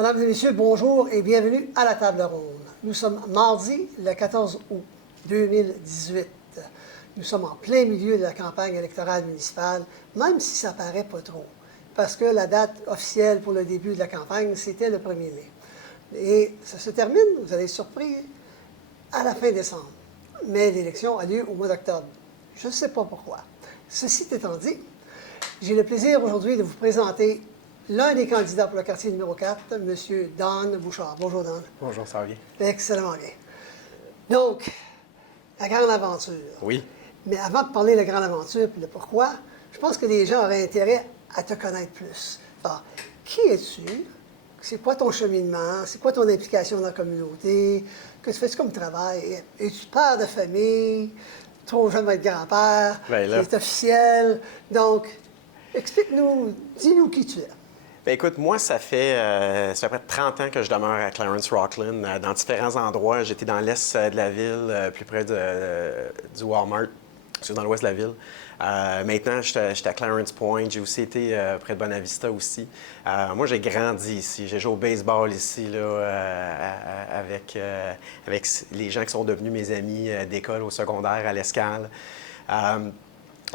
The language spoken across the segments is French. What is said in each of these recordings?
Mesdames et messieurs, bonjour et bienvenue à la table ronde. Nous sommes mardi, le 14 août 2018. Nous sommes en plein milieu de la campagne électorale municipale, même si ça paraît pas trop, parce que la date officielle pour le début de la campagne, c'était le 1er mai. Et ça se termine, vous allez être surpris, à la fin décembre. Mais l'élection a lieu au mois d'octobre. Je ne sais pas pourquoi. Ceci étant dit, j'ai le plaisir aujourd'hui de vous présenter l'un des candidats pour le quartier numéro 4, M. Don Bouchard. Bonjour, Don. Bonjour, ça va bien? Excellemment bien. Donc, la grande aventure. Oui. Mais avant de parler de la grande aventure et de pourquoi, je pense que les gens auraient intérêt à te connaître plus. Alors, qui es-tu? C'est quoi ton cheminement? C'est quoi ton implication dans la communauté? Que tu fais comme travail? Es-tu père de famille? Trop jeune pour être grand-père? Bien là. C'est officiel. Donc, explique-nous, dis-nous qui tu es. Bien, écoute, moi, ça fait près de 30 ans que je demeure à Clarence Rockland, dans différents endroits. J'étais dans l'est de la ville, plus près du Walmart. C'est dans l'ouest de la ville. Maintenant, j'étais à Clarence Point. J'ai aussi été près de Bonavista aussi. Moi, j'ai grandi ici. J'ai joué au baseball ici là, avec les gens qui sont devenus mes amis d'école au secondaire à l'Escale.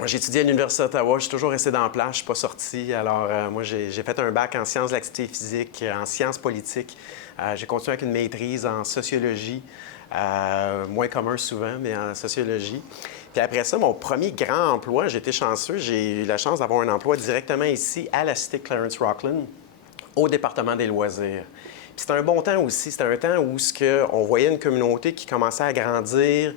J'ai étudié à l'Université d'Ottawa. Je suis toujours resté dans la place. Je ne suis pas sorti. Alors, moi, j'ai fait un bac en sciences de l'activité physique, en sciences politiques. J'ai continué avec une maîtrise en sociologie. Moins commun souvent, mais en sociologie. Puis après ça, mon premier grand emploi, j'ai été chanceux. J'ai eu la chance d'avoir un emploi directement ici, à la cité de Clarence Rockland, au département des loisirs. Puis c'était un bon temps aussi. C'était un temps où on voyait une communauté qui commençait à grandir,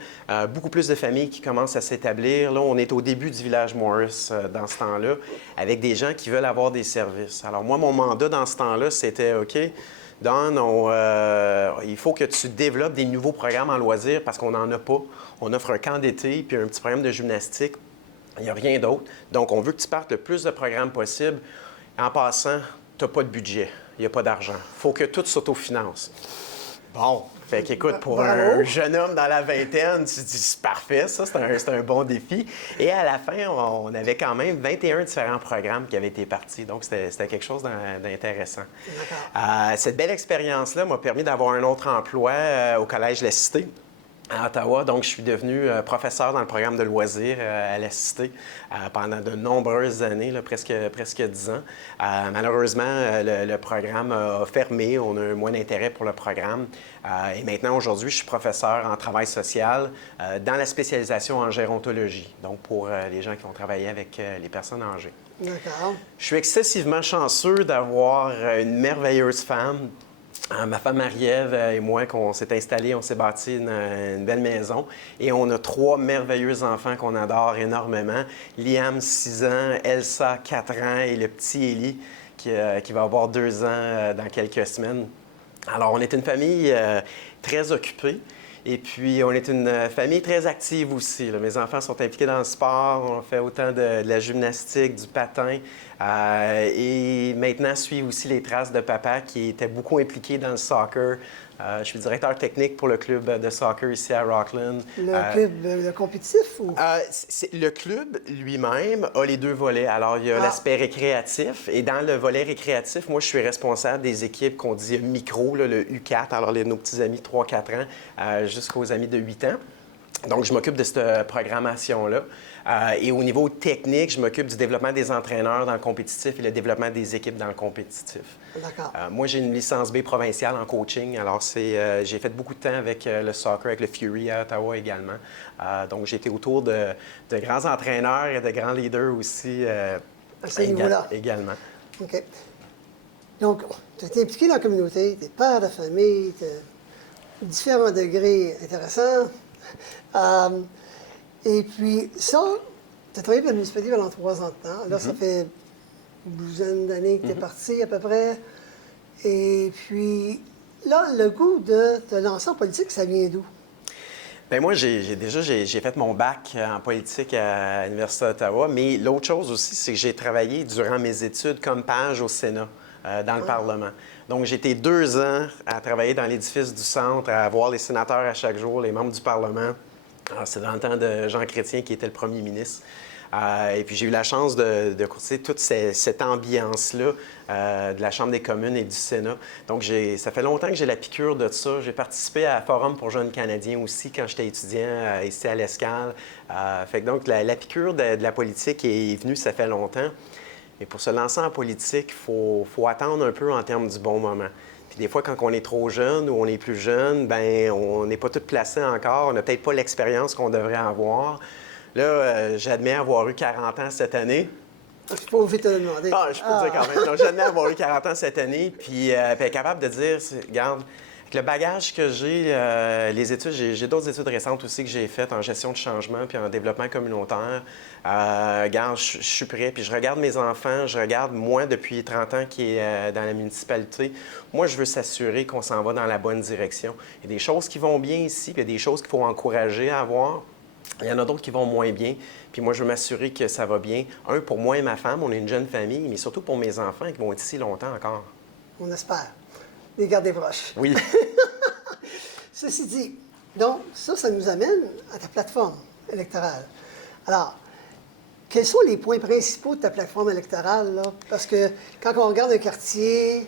beaucoup plus de familles qui commencent à s'établir. Là, on est au début du village Morris dans ce temps-là, avec des gens qui veulent avoir des services. Alors moi, mon mandat dans ce temps-là, c'était OK. Don, il faut que tu développes des nouveaux programmes en loisirs parce qu'on n'en a pas. On offre un camp d'été puis un petit programme de gymnastique. Il n'y a rien d'autre. Donc, on veut que tu partes le plus de programmes possible. En passant, tu n'as pas de budget. Il n'y a pas d'argent. Il faut que tout s'autofinance. Bon, fait qu'écoute, pour un jeune homme dans la vingtaine, tu te dis, c'est parfait, ça, c'est un bon défi. Et à la fin, on avait quand même 21 différents programmes qui avaient été partis. Donc, c'était quelque chose d'intéressant. Cette belle expérience-là m'a permis d'avoir un autre emploi au Collège La Cité, à Ottawa. Donc, je suis devenu professeur dans le programme de loisirs à la Cité pendant de nombreuses années, là, presque 10 ans. Malheureusement, le programme a fermé. On a eu moins d'intérêt pour le programme. Et maintenant, aujourd'hui, je suis professeur en travail social dans la spécialisation en gérontologie, donc pour les gens qui ont travaillé avec les personnes âgées. D'accord. Je suis excessivement chanceux d'avoir une merveilleuse femme. Ma femme Marie-Ève et moi, qu'on s'est installés, on s'est bâti une belle maison et on a 3 merveilleux enfants qu'on adore énormément. Liam, 6 ans, Elsa, 4 ans et le petit Élie qui va avoir 2 ans dans quelques semaines. Alors, on est une famille très occupée. Et puis, on est une famille très active aussi. Là. Mes enfants sont impliqués dans le sport. On fait autant de la gymnastique, du patin. Et maintenant, suivent aussi les traces de papa qui était beaucoup impliqué dans le soccer. Je suis directeur technique pour le club de soccer ici à Rockland. Le club compétitif ou? Le club lui-même a les 2 volets. Alors, il y a l'aspect récréatif. Et dans le volet récréatif, moi, je suis responsable des équipes qu'on dit micro, là, le U4, alors nos petits amis de 3-4 ans jusqu'aux amis de 8 ans. Donc, je m'occupe de cette programmation-là. Et au niveau technique, je m'occupe du développement des entraîneurs dans le compétitif et le développement des équipes dans le compétitif. D'accord. Moi, j'ai une licence B provinciale en coaching. Alors, j'ai fait beaucoup de temps avec le soccer, avec le Fury à Ottawa également. Donc, j'ai été autour de grands entraîneurs et de grands leaders aussi à ce niveau-là. Également. OK. Donc, tu es impliqué dans la communauté, tu es père de famille, tu as différents degrés intéressants. Et puis, ça, tu as travaillé pour la municipalité pendant 3 ans de temps. Là, ça fait une douzaine d'années que tu es parti à peu près. Et puis, là, le goût de te lancer en politique, ça vient d'où? Bien, moi, j'ai fait mon bac en politique à l'Université d'Ottawa, mais l'autre chose aussi, c'est que j'ai travaillé durant mes études comme page au Sénat, dans le Parlement. Donc, j'ai été 2 ans à travailler dans l'édifice du centre, à voir les sénateurs à chaque jour, les membres du Parlement. C'est dans le temps de Jean Chrétien, qui était le premier ministre. Et puis j'ai eu la chance de courtiser toute cette ambiance-là de la Chambre des communes et du Sénat. Donc ça fait longtemps que j'ai la piqûre de ça. J'ai participé à Forum pour jeunes Canadiens aussi quand j'étais étudiant ici à l'Escale. Fait que donc la piqûre de la politique est venue, ça fait longtemps. Mais pour se lancer en politique, il faut attendre un peu en termes du bon moment. Puis des fois, quand on est trop jeune ou on est plus jeune, ben on n'est pas tout placé encore. On n'a peut-être pas l'expérience qu'on devrait avoir. Là, j'admets avoir eu 40 ans cette année. Je ne suis pas obligé de te le demander. Ah, je peux le dire quand même. Donc, j'admets avoir eu 40 ans cette année, puis être capable de dire, regarde, avec le bagage que j'ai, les études, j'ai d'autres études récentes aussi que j'ai faites en gestion de changement puis en développement communautaire. Regarde, je suis prêt, puis je regarde mes enfants, je regarde moi depuis 30 ans qui est dans la municipalité. Moi, je veux s'assurer qu'on s'en va dans la bonne direction. Il y a des choses qui vont bien ici, puis il y a des choses qu'il faut encourager à avoir. Il y en a d'autres qui vont moins bien. Puis moi, je veux m'assurer que ça va bien. Un, pour moi et ma femme, on est une jeune famille, mais surtout pour mes enfants qui vont être ici longtemps encore. On espère. Les garder proches. Oui. Ceci dit, donc, ça nous amène à ta plateforme électorale. Alors, quels sont les points principaux de ta plateforme électorale, là? Parce que quand on regarde un quartier,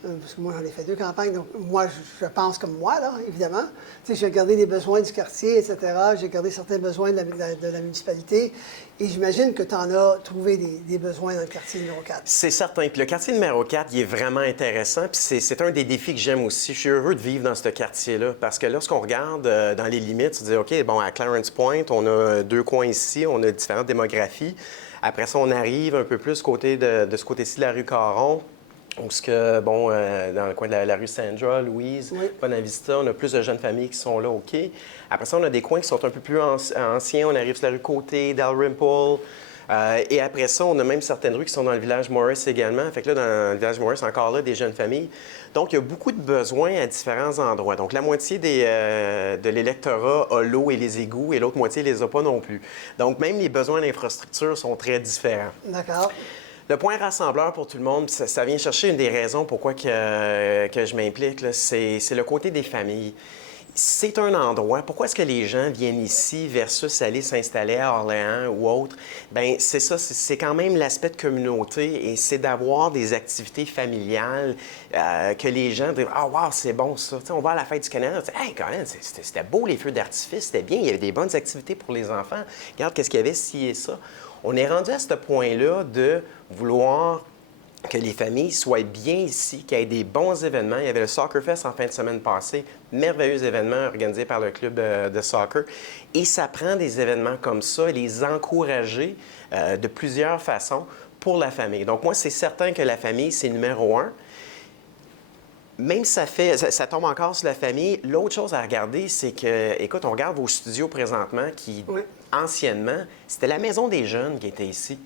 parce que moi, j'en ai fait 2 campagnes, donc moi, je pense comme moi, là, évidemment. Tu sais, j'ai regardé les besoins du quartier, etc. J'ai regardé certains besoins de la municipalité. Et j'imagine que tu en as trouvé des besoins dans le quartier numéro 4. C'est certain. Puis le quartier numéro 4, il est vraiment intéressant. Puis c'est un des défis que j'aime aussi. Je suis heureux de vivre dans ce quartier-là. Parce que lorsqu'on regarde dans les limites, tu dis, OK, bon, à Clarence Point, on a 2 coins ici, on a différentes démographies. Après ça, on arrive un peu plus de ce côté-ci de la rue Caron. Où ce que, bon, dans le coin de la rue Sandra, Louise, oui. Bonavista, on a plus de jeunes familles qui sont là, OK. Après ça, on a des coins qui sont un peu plus anciens. On arrive sur la rue Côté, Dalrymple. Et après ça, on a même certaines rues qui sont dans le village Morris également. Fait que là, dans le village Morris, encore là, des jeunes familles. Donc, il y a beaucoup de besoins à différents endroits. Donc, la moitié de l'électorat a l'eau et les égouts et l'autre moitié ne les a pas non plus. Donc, même les besoins d'infrastructure sont très différents. D'accord. Le point rassembleur pour tout le monde, ça vient chercher une des raisons pourquoi que je m'implique, c'est le côté des familles. C'est un endroit, pourquoi est-ce que les gens viennent ici versus aller s'installer à Orléans ou autre? Bien, c'est ça, c'est quand même l'aspect de communauté et c'est d'avoir des activités familiales que les gens disent « Ah, wow, c'est bon ça! » On va à la fête du Canada, « Hey, quand même, c'était beau les feux d'artifice, c'était bien, il y avait des bonnes activités pour les enfants. Regarde, qu'est-ce qu'il y avait, ci et ça. » On est rendu à ce point-là de vouloir que les familles soient bien ici, qu'il y ait des bons événements. Il y avait le Soccer Fest en fin de semaine passée, merveilleux événement organisé par le club de soccer. Et ça prend des événements comme ça, les encourager de plusieurs façons pour la famille. Donc moi, c'est certain que la famille, c'est numéro 1. Même si ça tombe encore sur la famille, l'autre chose à regarder, c'est que, écoute, on regarde vos studios présentement qui, oui. Anciennement, c'était la Maison des jeunes qui était ici.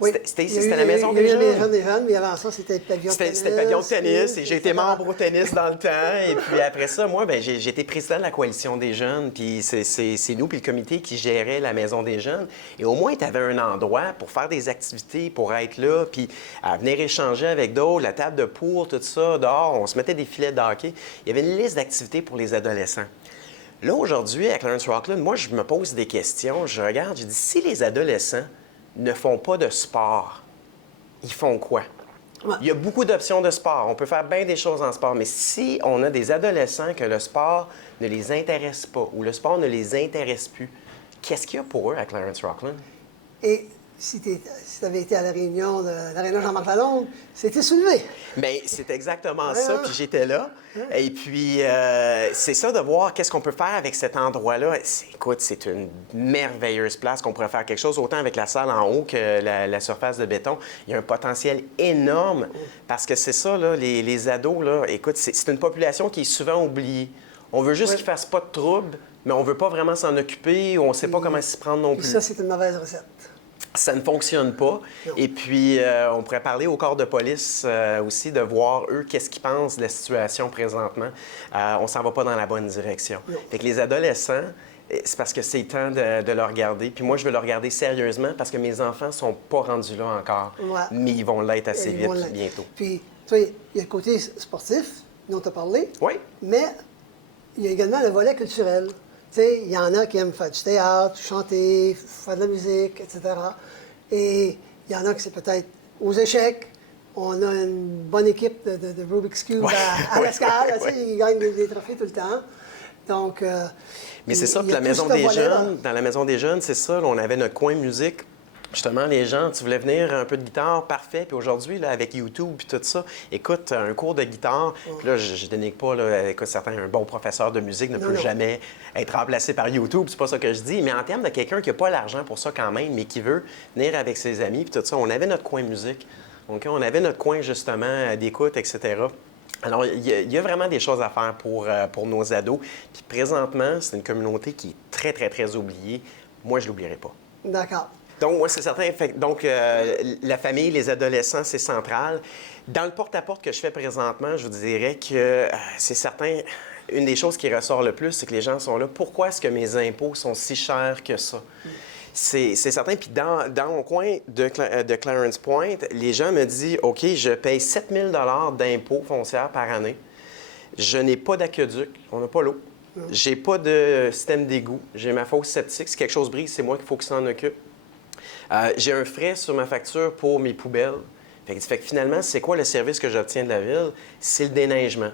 Oui. C'était ici, c'était la Maison des jeunes. Il y a eu la jeunes. Maison des jeunes, mais avant ça, c'était le pavillon de tennis. C'était le pavillon de tennis, et j'ai été etc. membre au tennis dans le temps. Et puis après ça, moi, ben, j'ai été président de la Coalition des jeunes, puis c'est nous, puis le comité qui gérait la Maison des jeunes. Et au moins, tu avais un endroit pour faire des activités, pour être là, puis à venir échanger avec d'autres, la table de pour, tout ça, dehors, on se mettait des filets de hockey. Il y avait une liste d'activités pour les adolescents. Là, aujourd'hui, à Clarence Rockland, moi, je me pose des questions. Je regarde, je dis, si les adolescents ne font pas de sport, ils font quoi? Ouais. Il y a beaucoup d'options de sport. On peut faire bien des choses en sport, mais si on a des adolescents que le sport ne les intéresse pas ou le sport ne les intéresse plus, qu'est-ce qu'il y a pour eux à Clarence Rockland? Et si tu avais été à la réunion Jean-Marc Lalonde, c'était soulevé. Bien, c'est exactement ça, puis j'étais là. Et puis, c'est ça de voir qu'est-ce qu'on peut faire avec cet endroit-là. Écoute, c'est une merveilleuse place qu'on pourrait faire quelque chose, autant avec la salle en haut que la surface de béton. Il y a un potentiel énorme, parce que c'est ça, là, les ados, là, écoute, c'est une population qui est souvent oubliée. On veut juste qu'ils ne fassent pas de troubles, mais on ne veut pas vraiment s'en occuper, ou on ne sait pas comment s'y prendre non plus. Ça, c'est une mauvaise recette. Ça ne fonctionne pas. Non. Et puis, on pourrait parler au corps de police aussi, de voir, eux, qu'est-ce qu'ils pensent de la situation présentement. On s'en va pas dans la bonne direction. Non. Fait que les adolescents, c'est parce que c'est temps de le regarder. Puis moi, je veux le regarder sérieusement parce que mes enfants sont pas rendus là encore. Ouais. Mais ils vont l'être assez vite bientôt. Puis, tu sais, il y a le côté sportif dont tu as parlé. Oui. Mais il y a également le volet culturel. sais, il y en a qui aiment faire du théâtre, chanter, faire de la musique, etc. Et il y en a qui c'est peut-être aux échecs. On a une bonne équipe de Rubik's Cube à l'escale. Tu sais, ils gagnent des trophées tout le temps. Donc, mais c'est ça, il puis y a la tout Maison ce des volet-là. Jeunes, dans la Maison des Jeunes, c'est ça, là, on avait notre coin musique. Justement, les gens, tu voulais venir un peu de guitare, parfait. Puis aujourd'hui, là, avec YouTube puis tout ça, écoute, un cours de guitare, puis là, je dénigre pas, là, écoute, certains, un bon professeur de musique ne peut jamais être remplacé par YouTube, c'est pas ça que je dis. Mais en termes de quelqu'un qui n'a pas l'argent pour ça quand même, mais qui veut venir avec ses amis, puis tout ça, on avait notre coin musique. Donc, on avait notre coin, justement, d'écoute, etc. Alors, il y a vraiment des choses à faire pour nos ados. Puis présentement, c'est une communauté qui est très, très, très oubliée. Moi, je ne l'oublierai pas. D'accord. Donc, moi, c'est certain. Donc, la famille, les adolescents, c'est central. Dans le porte-à-porte que je fais présentement, je vous dirais que c'est certain, une des choses qui ressort le plus, c'est que les gens sont là. Pourquoi est-ce que mes impôts sont si chers que ça? C'est certain. Puis dans mon coin de Clarence Point, les gens me disent, OK, je paye 7 000 d'impôts foncières par année. Je n'ai pas d'aqueduc. On n'a pas l'eau. J'ai pas de système d'égout. J'ai ma fosse septique. Si quelque chose brise, c'est moi qu'il faut qu'il s'en occupe. J'ai un frais sur ma facture pour mes poubelles. Fait que finalement, c'est quoi le service que j'obtiens de la ville? C'est le déneigement.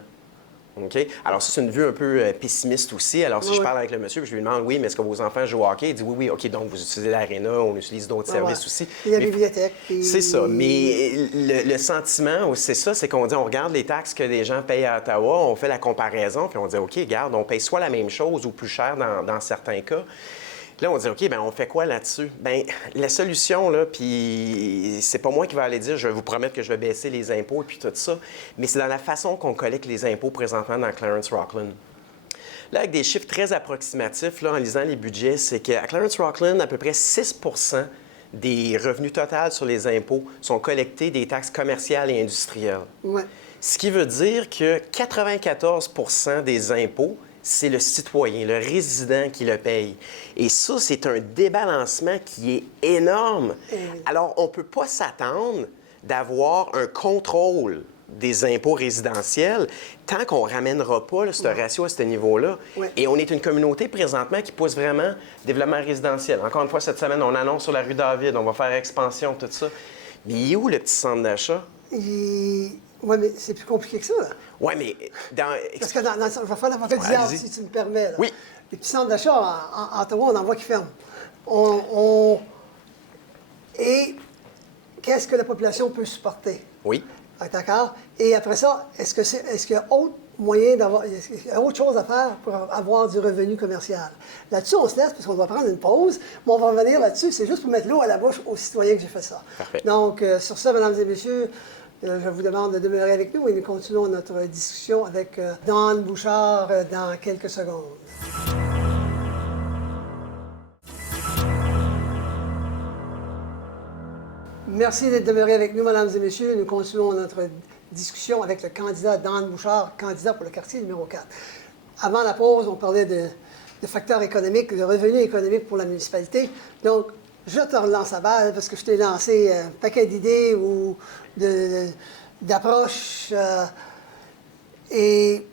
OK? Alors ça, c'est une vue un peu pessimiste aussi. Alors si je parle avec le monsieur, puis je lui demande, oui, mais est-ce que vos enfants jouent au hockey? Il dit, oui, oui, OK, donc vous utilisez l'aréna, on utilise d'autres services aussi. Et la bibliothèque. Puis... C'est ça. Mais le sentiment, c'est ça, c'est qu'on dit, on regarde les taxes que les gens payent à Ottawa, on fait la comparaison, puis on dit, OK, regarde, on paye soit la même chose ou plus cher dans certains cas. Là, on dit, OK, bien, on fait quoi là-dessus? Bien, la solution, là, puis c'est pas moi qui vais aller dire, je vais vous promettre que je vais baisser les impôts et puis tout ça, mais c'est dans la façon qu'on collecte les impôts présentement dans Clarence Rockland. Là, avec des chiffres très approximatifs, là, en lisant les budgets, c'est qu'à Clarence Rockland, à peu près 6 des revenus totaux sur les impôts sont collectés des taxes commerciales et industrielles. Ouais. Ce qui veut dire que 94 des impôts, c'est le citoyen, le résident qui le paye. Et ça, c'est un débalancement qui est énorme. Alors, on ne peut pas s'attendre d'avoir un contrôle des impôts résidentiels tant qu'on ne ramènera pas là, ce ratio à ce niveau-là. Ouais. Et on est une communauté présentement qui pousse vraiment le développement résidentiel. Encore une fois, cette semaine, on annonce sur la rue David, on va faire expansion, tout ça. Mais il est où le petit centre d'achat? Oui, mais c'est plus compliqué que ça, là. Oui, mais Parce que je vais faire l'avocat du diable, si tu me permets. Là. Oui. Les petits centres d'achat, en Ottawa, on en voit qui ferment. Et qu'est-ce que la population peut supporter? Oui. D'accord? Et après ça, est-ce qu'il y a autre moyen d'avoir... Est-ce qu'il y a autre chose à faire pour avoir du revenu commercial? Là-dessus, on se laisse parce qu'on doit prendre une pause, mais on va revenir là-dessus. C'est juste pour mettre l'eau à la bouche aux citoyens que j'ai fait ça. Parfait. Donc, sur ça, mesdames et messieurs, je vous demande de demeurer avec nous et nous continuons notre discussion avec Don Bouchard dans quelques secondes. Merci d'être demeurés avec nous, mesdames et messieurs. Nous continuons notre discussion avec le candidat Don Bouchard, candidat pour le quartier numéro 4. Avant la pause, on parlait de facteurs économiques, de revenus économiques pour la municipalité. Donc, je te relance la balle parce que je t'ai lancé un paquet d'idées ou d'approches. Et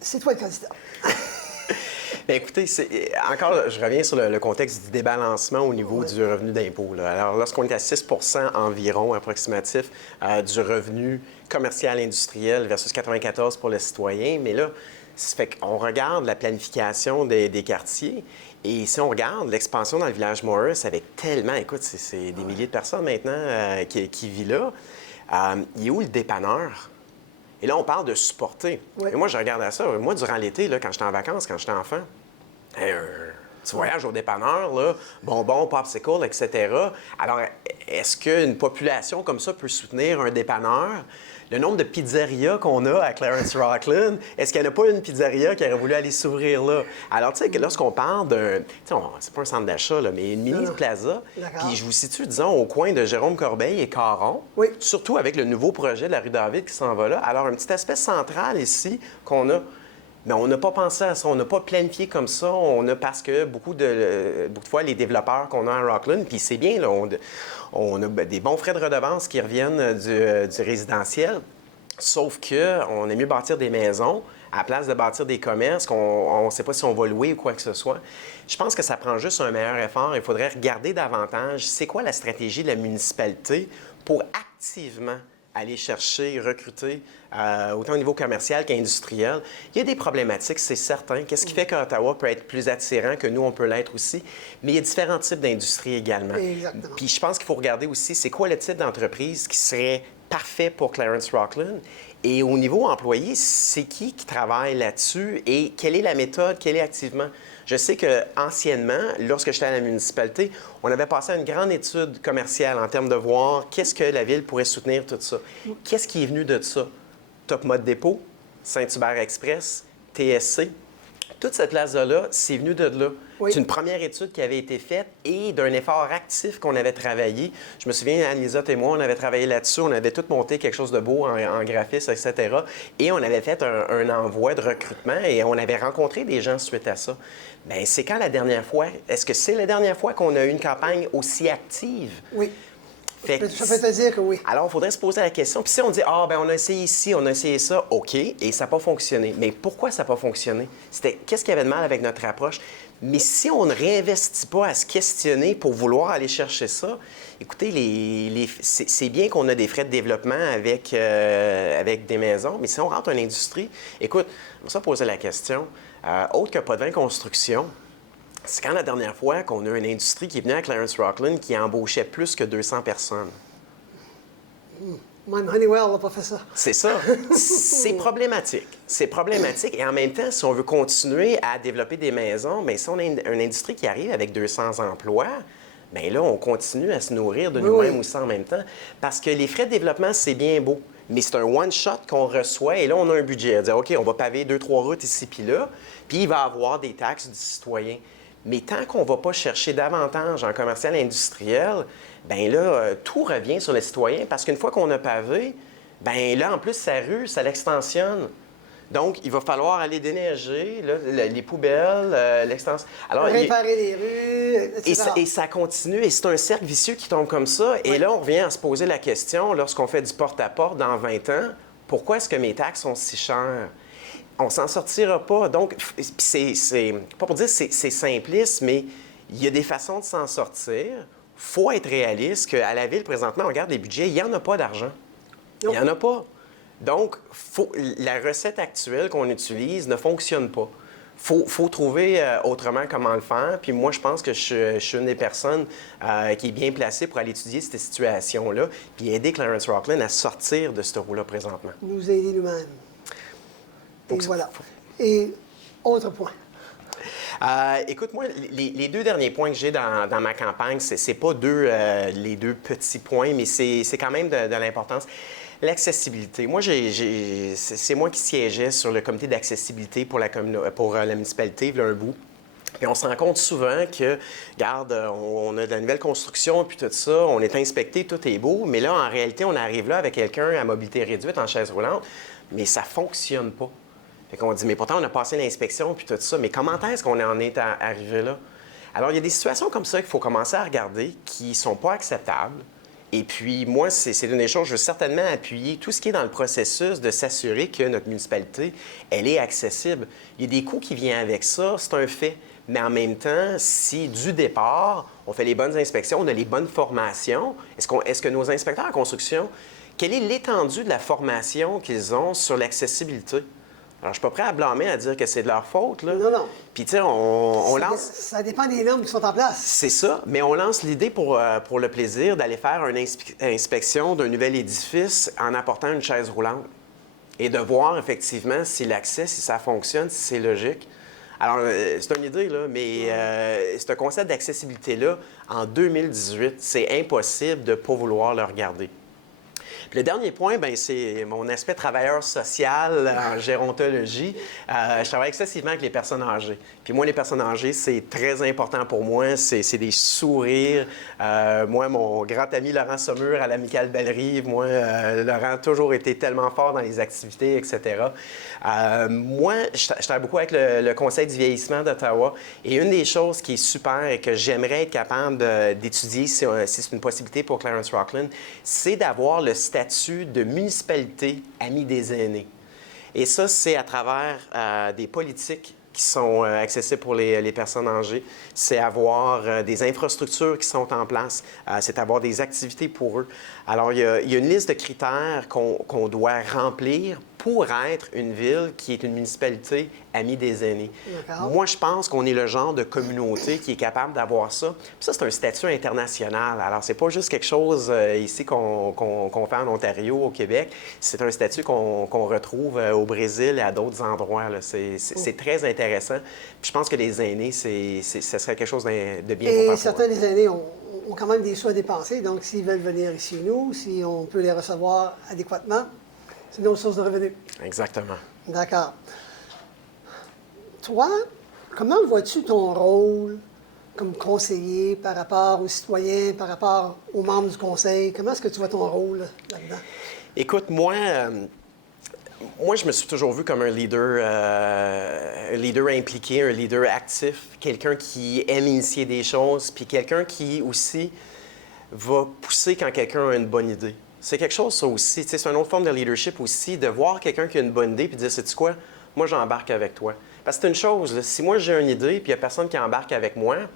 c'est toi le candidat. Bien, écoutez, encore, je reviens sur le contexte du débalancement au niveau du revenu d'impôt. Alors, lorsqu'on est à 6 environ, approximatif, du revenu commercial industriel versus 94 pour le citoyen, mais là, ça fait qu'on regarde la planification des quartiers. Et si on regarde l'expansion dans le village Morris avec tellement, écoute, c'est des milliers de personnes maintenant qui vivent là, il est où le dépanneur? Et là, on parle de supporter. Oui. Et moi, je regarde à ça. Moi, durant l'été, là, quand j'étais en vacances, quand j'étais enfant, tu voyages au dépanneur, là, bonbons, popsicles, etc. Alors, est-ce qu'une population comme ça peut soutenir un dépanneur? Le nombre de pizzerias qu'on a à Clarence Rockland, est-ce qu'il n'y en a pas une pizzeria qui aurait voulu aller s'ouvrir là? Alors, tu sais, que lorsqu'on parle d'un... Tu sais, c'est pas un centre d'achat, là, mais une mini-plaza. Puis je vous situe, disons, au coin de Jérôme Corbeil et Caron. Oui. Surtout avec le nouveau projet de la rue David qui s'en va là. Alors, un petit aspect central ici qu'on a... Mais on n'a pas pensé à ça, on n'a pas planifié comme ça. Parce que beaucoup de fois, les développeurs qu'on a à Rockland, puis c'est bien, là, on a des bons frais de redevance qui reviennent du résidentiel. Sauf qu'on aime mieux bâtir des maisons à la place de bâtir des commerces qu'on ne sait pas si on va louer ou quoi que ce soit. Je pense que ça prend juste un meilleur effort. Il faudrait regarder davantage c'est quoi la stratégie de la municipalité pour activement aller chercher, recruter, autant au niveau commercial qu'industriel. Il y a des problématiques, c'est certain. Qu'est-ce qui fait qu'Ottawa peut être plus attirant que nous, on peut l'être aussi? Mais il y a différents types d'industries également. Exactement. Puis je pense qu'il faut regarder aussi c'est quoi le type d'entreprise qui serait parfait pour Clarence Rocklin. Et au niveau employé, c'est qui travaille là-dessus et quelle est la méthode, quelle est activement? Je sais qu'anciennement, lorsque j'étais à la municipalité, on avait passé à une grande étude commerciale en termes de voir qu'est-ce que la ville pourrait soutenir, tout ça. Qu'est-ce qui est venu de ça? Top Mode Dépôt, Saint-Hubert Express, TSC. Toute cette place-là, c'est venu de là. Oui. C'est une première étude qui avait été faite et d'un effort actif qu'on avait travaillé. Je me souviens, Anne-Lisotte et moi, on avait travaillé là-dessus. On avait tout monté quelque chose de beau en graphisme, etc. Et on avait fait un envoi de recrutement et on avait rencontré des gens suite à ça. Bien, c'est quand la dernière fois? Est-ce que c'est la dernière fois qu'on a eu une campagne aussi active? Oui. Fait que- Je peux te dire que oui. Alors, il faudrait se poser la question. Puis si on dit, ben on a essayé ici, on a essayé ça, OK, et ça n'a pas fonctionné. Mais pourquoi ça n'a pas fonctionné? Qu'est-ce qu'il y avait de mal avec notre approche? Mais si on ne réinvestit pas à se questionner pour vouloir aller chercher ça, écoutez, c'est bien qu'on a des frais de développement avec des maisons, mais si on rentre en industrie, écoute, on va se poser la question, autre que pas de construction, c'est quand la dernière fois qu'on a une industrie qui est venue à Clarence Rocklin qui embauchait plus que 200 personnes? Même Honeywell n'a pas fait ça. C'est ça. C'est problématique. C'est problématique. Et en même temps, si on veut continuer à développer des maisons, bien, si on a une industrie qui arrive avec 200 emplois, bien là, on continue à se nourrir de nous-mêmes Oui. aussi en même temps. Parce que les frais de développement, c'est bien beau. Mais c'est un one-shot qu'on reçoit et là, on a un budget. À dire, OK, on va paver 2-3 routes ici puis là, puis il va y avoir des taxes du citoyen. Mais tant qu'on ne va pas chercher davantage en commercial industriel, bien là, tout revient sur le citoyen parce qu'une fois qu'on a pavé, bien là, en plus, sa rue, ça l'extensionne. Donc, il va falloir aller déneiger là, les poubelles, l'extension. Alors, Réparer les rues, etc. et ça continue, et c'est un cercle vicieux qui tombe comme ça. Et là, on revient à se poser la question, lorsqu'on fait du porte-à-porte dans 20 ans, pourquoi est-ce que mes taxes sont si chères? On s'en sortira pas. Donc, c'est pas pour dire que c'est simpliste, mais il y a des façons de s'en sortir. Il faut être réaliste qu'à la Ville, présentement, on regarde les budgets, il n'y en a pas d'argent. Il n'y en a pas. Donc, la recette actuelle qu'on utilise ne fonctionne pas. Faut trouver autrement comment le faire. Puis moi, je pense que je suis une des personnes qui est bien placée pour aller étudier cette situation-là puis aider Clarence Rocklin à sortir de ce rôle-là présentement. Nous aider nous-mêmes. Et Donc, voilà. Et autre point. Écoute, moi, les deux derniers points que j'ai dans ma campagne, c'est pas les deux petits points, mais c'est quand même de l'importance. L'accessibilité. Moi, c'est moi qui siégeais sur le comité d'accessibilité pour la municipalité, il y a un bout. Puis on se rend compte souvent que, regarde, on a de la nouvelle construction, puis tout ça, on est inspecté, tout est beau, mais là, en réalité, on arrive là avec quelqu'un à mobilité réduite en chaise roulante, mais ça fonctionne pas. Fait qu'on dit, mais pourtant, on a passé l'inspection, puis tout ça, mais comment est-ce qu'on en est arrivé là? Alors, il y a des situations comme ça qu'il faut commencer à regarder qui sont pas acceptables. Et puis, moi, c'est une des choses, je veux certainement appuyer tout ce qui est dans le processus de s'assurer que notre municipalité, elle est accessible. Il y a des coûts qui viennent avec ça, c'est un fait. Mais en même temps, si du départ, on fait les bonnes inspections, on a les bonnes formations, est-ce que nos inspecteurs en construction, quelle est l'étendue de la formation qu'ils ont sur l'accessibilité? Alors, je ne suis pas prêt à blâmer, à dire que c'est de leur faute, là. Non, non. Puis, tu sais, on lance... Ça dépend des normes qui sont en place. C'est ça, mais on lance l'idée pour le plaisir d'aller faire une inspection d'un nouvel édifice en apportant une chaise roulante et de voir effectivement si l'accès, si ça fonctionne, si c'est logique. Alors, c'est une idée, là, mais ce concept d'accessibilité-là, en 2018, c'est impossible de ne pas vouloir le regarder. Puis le dernier point, bien, c'est mon aspect travailleur social en gérontologie. Je travaille excessivement avec les personnes âgées. Puis moi, les personnes âgées, c'est très important pour moi. C'est des sourires. Moi, mon grand ami Laurent Saumur à l'Amicale Belle-Rive, moi, Laurent a toujours été tellement fort dans les activités, etc. Moi, je travaille beaucoup avec le Conseil du vieillissement d'Ottawa. Et une des choses qui est super et que j'aimerais être capable d'étudier si c'est une possibilité pour Clarence Rocklin, c'est d'avoir le statut statut de municipalité amie des aînés. Et ça, c'est à travers des politiques qui sont accessibles pour les personnes âgées. C'est avoir des infrastructures qui sont en place. C'est avoir des activités pour eux. Alors, il y a une liste de critères qu'on doit remplir pour être une ville qui est une municipalité amie des aînés. Moi, je pense qu'on est le genre de communauté qui est capable d'avoir ça. Puis ça, c'est un statut international. Alors, c'est pas juste quelque chose ici qu'on fait en Ontario, au Québec. C'est un statut qu'on retrouve au Brésil et à d'autres endroits. C'est très intéressant. Puis je pense que les aînés, ce serait quelque chose de bien important. Et certains des aînés ont quand même des sous à dépenser. Donc, s'ils veulent venir ici, nous, si on peut les recevoir adéquatement, c'est une autre source de revenus. Exactement. D'accord. Toi, comment vois-tu ton rôle comme conseiller par rapport aux citoyens, par rapport aux membres du conseil? Comment est-ce que tu vois ton rôle là-dedans? Écoute, moi, je me suis toujours vu comme un leader impliqué, un leader actif, quelqu'un qui aime initier des choses, puis quelqu'un qui aussi va pousser quand quelqu'un a une bonne idée. C'est quelque chose, ça aussi. Tu sais, c'est une autre forme de leadership aussi, de voir quelqu'un qui a une bonne idée puis de dire, sais-tu quoi, moi, j'embarque avec toi. Parce que c'est une chose, là, si moi, j'ai une idée puis il n'y a personne qui embarque avec moi, bien,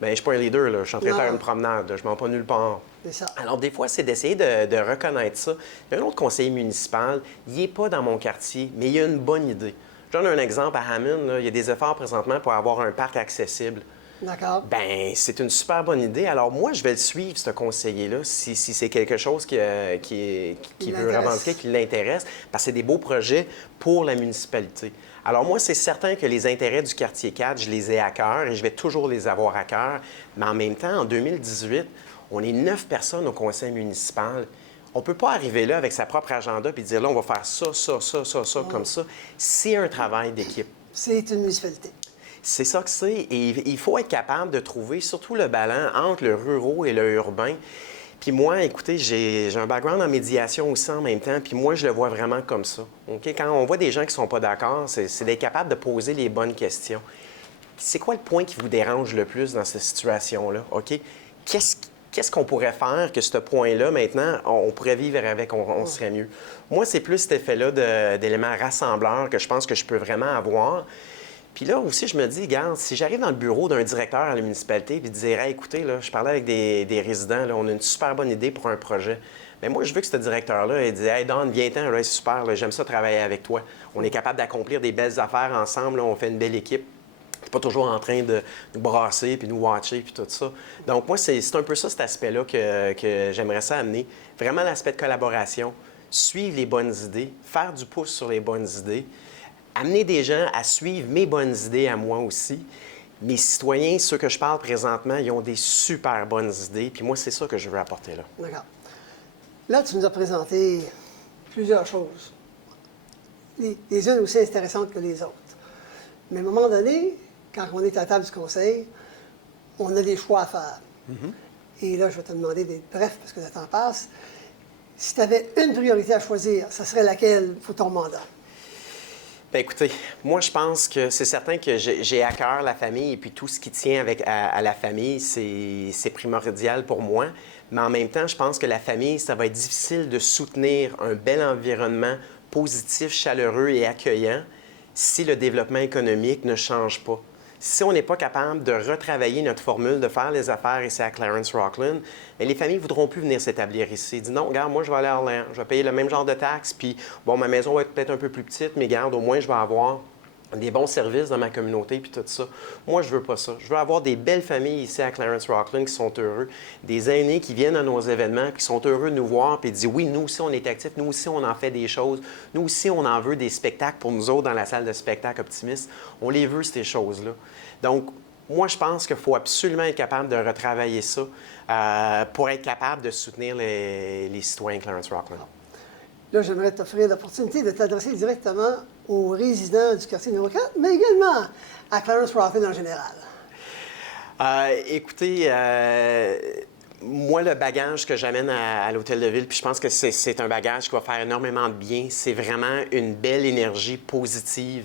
je ne suis pas un leader, là. Je suis en train de faire une promenade, là. Je ne m'en vais pas nulle part. C'est ça. Alors, des fois, c'est d'essayer de reconnaître ça. Il y a un autre conseiller municipal, il n'est pas dans mon quartier, mais il a une bonne idée. Je donne un exemple à Hammond, là, il y a des efforts présentement pour avoir un parc accessible. D'accord. Bien, c'est une super bonne idée. Alors, moi, je vais le suivre, ce conseiller-là, si c'est quelque chose qui veut revendiquer, qui l'intéresse, parce que c'est des beaux projets pour la municipalité. Alors, moi, c'est certain que les intérêts du quartier 4, je les ai à cœur et je vais toujours les avoir à cœur. Mais en même temps, en 2018, on est 9 personnes au conseil municipal. On ne peut pas arriver là avec sa propre agenda et dire là, on va faire ça, comme ça. C'est un travail d'équipe. C'est une municipalité. C'est ça que c'est. Et il faut être capable de trouver surtout le ballon entre le rural et le urbain. Puis moi, écoutez, j'ai un background en médiation aussi en même temps, puis moi, je le vois vraiment comme ça. Okay? Quand on voit des gens qui ne sont pas d'accord, c'est d'être capable de poser les bonnes questions. C'est quoi le point qui vous dérange le plus dans cette situation-là? OK? Qu'est-ce qu'on pourrait faire que ce point-là, maintenant, on pourrait vivre avec, on serait mieux? Moi, c'est plus cet effet-là d'éléments rassembleurs que je pense que je peux vraiment avoir. Puis là aussi, je me dis, regarde, si j'arrive dans le bureau d'un directeur à la municipalité et dire, hey, écoutez, là, je parlais avec des résidents, là, on a une super bonne idée pour un projet. Mais moi, je veux que ce directeur-là il dise, hey, Don, viens-t'en, c'est super, là, j'aime ça travailler avec toi. On est capable d'accomplir des belles affaires ensemble, là, on fait une belle équipe. T'es pas toujours en train de nous brasser puis nous watcher puis tout ça. Donc, moi, c'est un peu ça, cet aspect-là que j'aimerais ça amener. Vraiment l'aspect de collaboration, suivre les bonnes idées, faire du pouce sur les bonnes idées. Amener des gens à suivre mes bonnes idées à moi aussi. Mes citoyens, ceux que je parle présentement, ils ont des super bonnes idées. Puis moi, c'est ça que je veux apporter là. D'accord. Là, tu nous as présenté plusieurs choses. Les unes aussi intéressantes que les autres. Mais à un moment donné, quand on est à la table du conseil, on a des choix à faire. Et là, je vais te demander d'être bref parce que le temps passe. Si tu avais une priorité à choisir, ça serait laquelle pour ton mandat? Bien, écoutez, moi, je pense que c'est certain que j'ai à cœur la famille et puis tout ce qui tient à la famille, c'est primordial pour moi. Mais en même temps, je pense que la famille, ça va être difficile de soutenir un bel environnement positif, chaleureux et accueillant si le développement économique ne change pas. Si on n'est pas capable de retravailler notre formule, de faire les affaires ici à Clarence Rockland, bien, les familles ne voudront plus venir s'établir ici. Ils disent non, regarde, moi, je vais aller à Orléans, je vais payer le même genre de taxes, puis bon, ma maison va être peut-être un peu plus petite, mais regarde, au moins, je vais avoir des bons services dans ma communauté, puis tout ça. Moi, je veux pas ça. Je veux avoir des belles familles ici à Clarence Rockland qui sont heureux, des aînés qui viennent à nos événements, qui sont heureux de nous voir, puis disent oui, nous aussi, on est actifs, nous aussi, on en fait des choses, nous aussi, on en veut des spectacles pour nous autres dans la salle de spectacle optimiste. On les veut, ces choses-là. Donc, moi, je pense qu'il faut absolument être capable de retravailler ça pour être capable de soutenir les citoyens de Clarence Rockland. Là, j'aimerais t'offrir l'opportunité de t'adresser directement aux résidents du quartier numéro 4, mais également à Clarence Rockland en général. Écoutez, Moi, le bagage que j'amène à l'hôtel de ville, puis je pense que c'est un bagage qui va faire énormément de bien, c'est vraiment une belle énergie positive.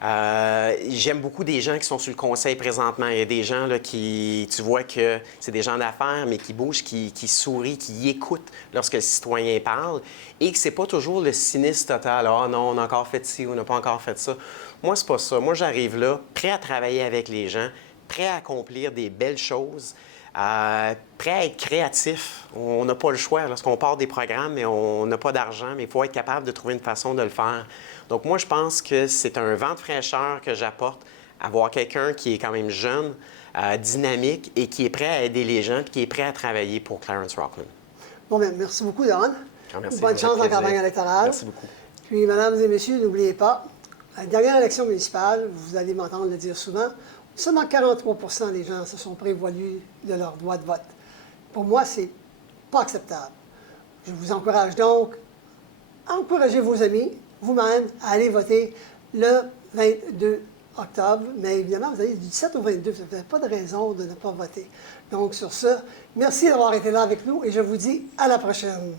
J'aime beaucoup des gens qui sont sur le conseil présentement. Il y a des gens là, qui, tu vois que c'est des gens d'affaires, mais qui bougent, qui sourient, qui écoutent lorsque le citoyen parle et que c'est pas toujours le cynisme total. Ah non, on a encore fait ci, on n'a pas encore fait ça. Moi, c'est pas ça. Moi, j'arrive là, prêt à travailler avec les gens, prêt à accomplir des belles choses. Prêt à être créatif. On n'a pas le choix lorsqu'on part des programmes, mais on n'a pas d'argent, mais il faut être capable de trouver une façon de le faire. Donc moi, je pense que c'est un vent de fraîcheur que j'apporte à voir quelqu'un qui est quand même jeune, dynamique et qui est prêt à aider les gens, puis qui est prêt à travailler pour Clarence Rocklin. Bon, bien, merci beaucoup, Don. Merci, Bonne chance en campagne électorale. Merci beaucoup. Puis, mesdames et messieurs, n'oubliez pas, à la dernière élection municipale, vous allez m'entendre le dire souvent, seulement 43 des gens se sont prévalus de leur droit de vote. Pour moi, c'est pas acceptable. Je vous encourage donc à encourager vos amis, vous-même, à aller voter le 22 octobre. Mais évidemment, vous avez du 17 au 22, vous n'avez pas de raison de ne pas voter. Donc, sur ce, merci d'avoir été là avec nous et je vous dis à la prochaine.